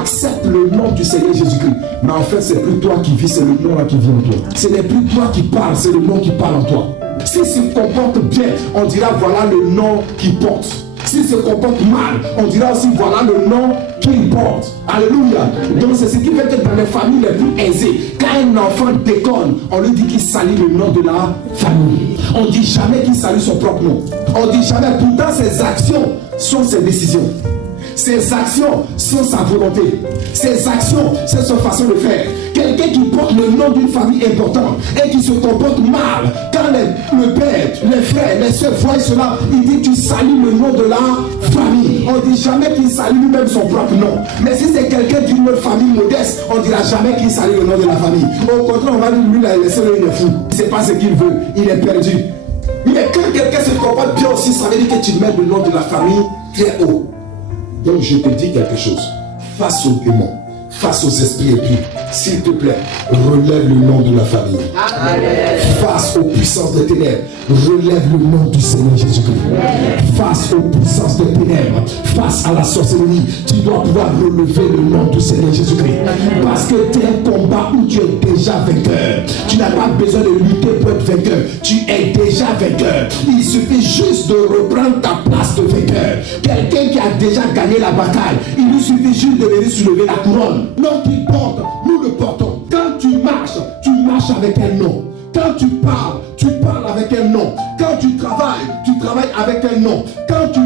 acceptes le nom du Seigneur Jésus-Christ, mais en fait, c'est plus toi qui vis, c'est le nom là qui vit en toi. Ce n'est plus toi qui parles, c'est le nom qui parle en toi. S'il se comporte bien, on dira voilà le nom qu'il porte. S'il se comporte mal, on dira aussi voilà le nom qu'il porte. Alléluia. Donc c'est ce qui fait que dans les familles les plus aisées, quand un enfant déconne, on lui dit qu'il salit le nom de la famille. On ne dit jamais qu'il salue son propre nom. On ne dit jamais, pourtant ses actions sont ses décisions. Ses actions sont sa volonté. Ses actions, c'est sa façon de faire. Quelqu'un qui porte le nom d'une famille importante et qui se comporte mal, quand le père, les frères, les soeurs voient cela, il dit tu salues le nom de la famille. On ne dit jamais qu'il salue lui-même son propre nom. Mais si c'est quelqu'un d'une famille modeste, on ne dira jamais qu'il salue le nom de la famille. Au contraire, on va dire lui, il est fou. Il ne sait pas ce qu'il veut, il est perdu. Mais quand quelqu'un se comporte bien aussi, ça veut dire que tu mets le nom de la famille très haut. Donc je te dis quelque chose, face aux démons, face aux esprits épris, s'il te plaît, relève le nom de la famille. Amen. Face aux puissances des ténèbres, relève le nom du Seigneur Jésus-Christ. Face aux puissances des ténèbres, face à la sorcellerie, tu dois pouvoir relever le nom du Seigneur Jésus-Christ. Parce que tu es un combat où tu es déjà vainqueur. Tu n'as pas besoin de lutter pour être vainqueur. Tu es déjà vainqueur. Il suffit juste de reprendre ta place de vainqueur. Quelqu'un qui a déjà gagné la bataille, il lui suffit juste de venir soulever la couronne. Non qu'il porte, nous le portons. Quand tu marches avec un nom. Quand tu parles avec un nom. Quand tu travailles avec un nom. Quand tu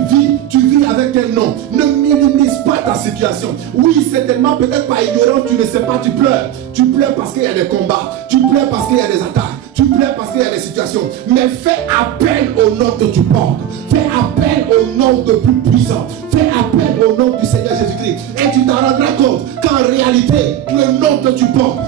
vis avec un nom. Ne minimise pas ta situation. Oui, certainement, peut-être par ignorance, tu ne sais pas, tu pleures. Tu pleures parce qu'il y a des combats. Tu pleures parce qu'il y a des attaques. Tu pleures parce qu'il y a des situations. Mais fais appel au nom que tu portes. Fais appel au nom le plus puissant. Fais appel au nom du Seigneur Jésus-Christ. Et tu t'en rendras compte qu'en réalité, le nom que tu portes,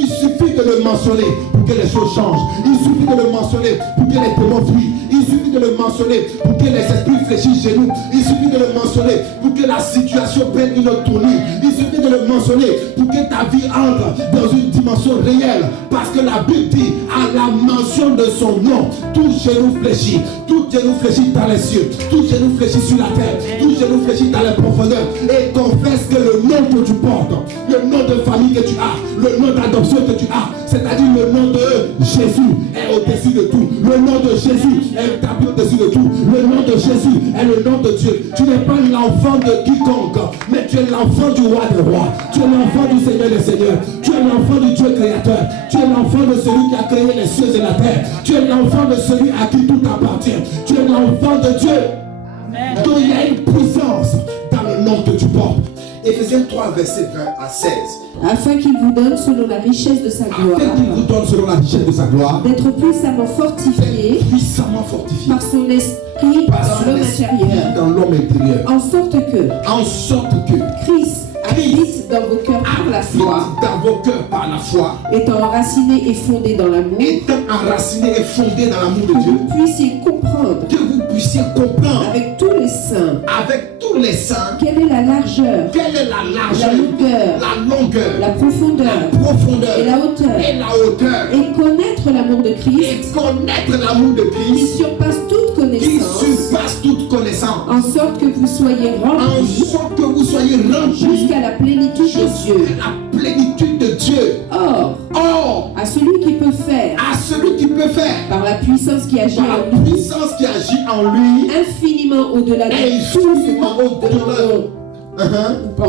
il suffit de le mentionner pour que les choses changent. Il suffit de le mentionner pour que les démons fuient. Il suffit de le mentionner pour que les esprits fléchissent chez nous. Il suffit de le mentionner pour que la situation prenne une autre tournure. Il suffit de le mentionner pour que ta vie entre dans une dimension réelle. Parce que la Bible dit, à la mention de son nom, tout genou fléchit. Tout genou fléchit dans les cieux. Tout genou fléchit sur la terre. Tout genou fléchit dans les profondeurs. Et confesse que le nom que tu portes, le nom de famille que tu as, le nom d'adoption que tu as, c'est-à-dire le nom de Jésus est au-dessus de tout. Le nom de Jésus est établi au-dessus de tout. Le nom de Jésus est le nom de Dieu. Tu n'es pas l'enfant de quiconque, mais tu es l'enfant du roi des rois. Tu es l'enfant du Seigneur des seigneurs. Tu es l'enfant du Dieu créateur. Tu es l'enfant de celui qui a créé les cieux et la terre. Tu es l'enfant de celui à qui tout appartient. Tu es l'enfant de Dieu. Amen. Donc il y a une puissance dans le nom que tu portes. Éphésiens 3, verset 20 à 16. Afin qu'il vous donne selon la richesse de sa gloire. Afin qu'il vous donne selon la richesse de sa gloire. D'être puissamment fortifié. Puissamment fortifié. Par son esprit dans l'homme intérieur. Dans l'homme intérieur. En sorte que. Christ habite dans vos cœurs par la foi. Dans vos cœurs par la foi. Étant enraciné et fondé dans l'amour. Étant enraciné et fondé dans l'amour de Dieu. Que vous puissiez comprendre. Que vous puissiez comprendre. Avec tous les saints. Avec tous les saints. Quelle est la largeur. Quelle est la largeur. La longueur. La profondeur. Et la hauteur. Et connaître l'amour de Christ. Qui surpasse toute connaissance. En sorte que vous soyez remplis. Jusqu'à la plénitude de Dieu. Or, à celui qui peut faire. Par la puissance qui agit en lui. Infiniment au-delà de tout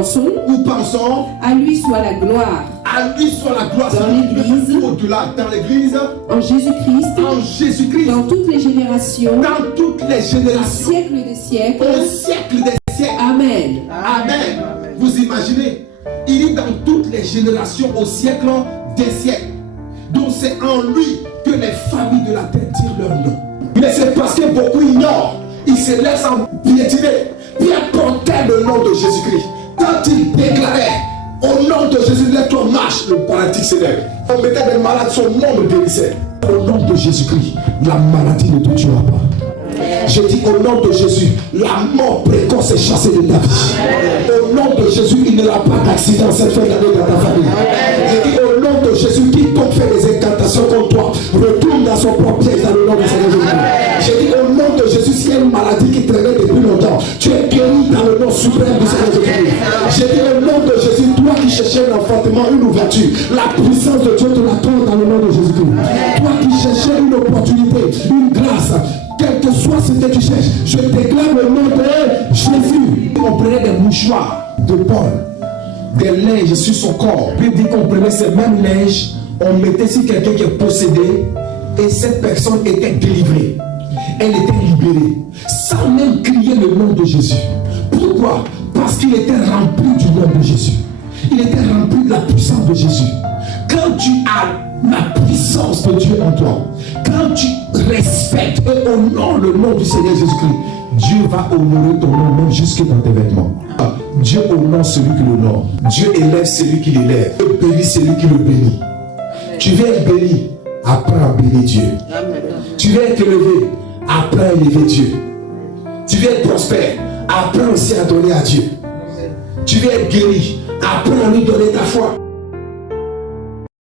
ce nous pensons. À lui soit la gloire. Dans l'Église. En Jésus-Christ. Dans toutes les générations. Au siècle des siècles. Amen. Vous imaginez, il est dans toutes les générations au siècle des siècles. Donc c'est en lui que les familles de la terre tirent leur nom. Mais c'est parce que beaucoup ignorent. Ils se laissent piétiner. Pierre portait le nom de Jésus-Christ. Quand il déclarait au nom de Jésus, lève-toi, marche, le paralytique se lève. On mettait des malades, son nom le guérissait. Au nom de Jésus-Christ, la maladie ne te tuera pas. Je dis au nom de Jésus, la mort précoce est chassée de ta vie. Au nom de Jésus, il n'y aura pas d'accident cette fin d'année dans ta famille. Je dis au nom de Jésus, quiconque fait des incantations contre toi, retourne dans son propre piège dans le nom de Seigneur Jésus. Je dis au nom de Jésus, s'il y a une maladie qui traînait depuis longtemps, tu es guéri dans le nom suprême du Seigneur Jésus. Je dis au nom de Jésus, cherchais un enfantement, une ouverture, la puissance de Dieu te l'accorde dans le nom de Jésus-Christ. Toi qui cherchais une opportunité, une grâce, quel que soit ce que tu cherches, je déclare le nom de Jésus. On prenait des mouchoirs de Paul, des linges sur son corps. Puis dit qu'on prenait ces mêmes linges, on mettait sur quelqu'un qui est possédé, et cette personne était délivrée. Elle était libérée, sans même crier le nom de Jésus. Pourquoi? Parce qu'il était rempli du nom de Jésus. Il était rempli de la puissance de Jésus. Quand tu as la puissance de Dieu en toi, quand tu respectes et honores le nom du Seigneur Jésus-Christ, Dieu va honorer ton nom même jusque dans tes vêtements. Dieu honore celui qui l'honore. Dieu élève celui qui l'élève. Dieu bénit celui qui le bénit. Tu veux être béni, apprends à bénir Dieu. Tu veux être élevé, apprends à élever Dieu. Tu veux être prospère, apprends aussi à donner à Dieu. Tu veux être guéri, apprends à lui donner ta foi.